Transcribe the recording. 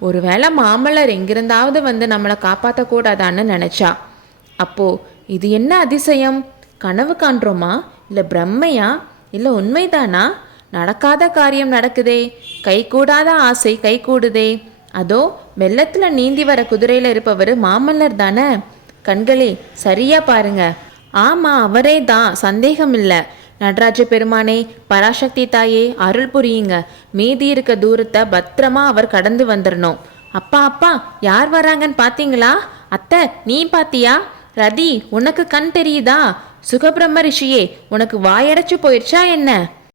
ஒருவேளை மாமல்லர் எங்கிருந்தாவது வந்து நம்மளை காப்பாற்றக்கூடாதான்னு நினச்சா. அப்போ இது என்ன அதிசயம்? கனவு காண்றோமா, இல்லை பிரம்மையா, இல்லை உண்மைதானா? நடக்காத காரியம் நடக்குதே, கைகூடாத ஆசை கைகூடுதே. அதோ வெள்ளத்தில் நீந்தி வர குதிரையில் இருப்பவர் மாமல்லர் தானே. கண்களே, சரியா பாருங்க. ஆமாம், அவரே தான், சந்தேகம் இல்லை. நடராஜ பெருமானே, பராசக்தி தாயே, அருள் புரியுங்க. மீதி இருக்க தூரத்தை பத்திரமா அவர் கடந்து வந்துடணும். அப்பா அப்பா, யார் வராங்கன்னு பார்த்தீங்களா? அத்தை, நீ பாத்தியா? ரதி, உனக்கு கண் தெரியுதா? சுகபிரம்ம ரிஷியே, உனக்கு வாயடைச்சு போயிடுச்சா என்ன?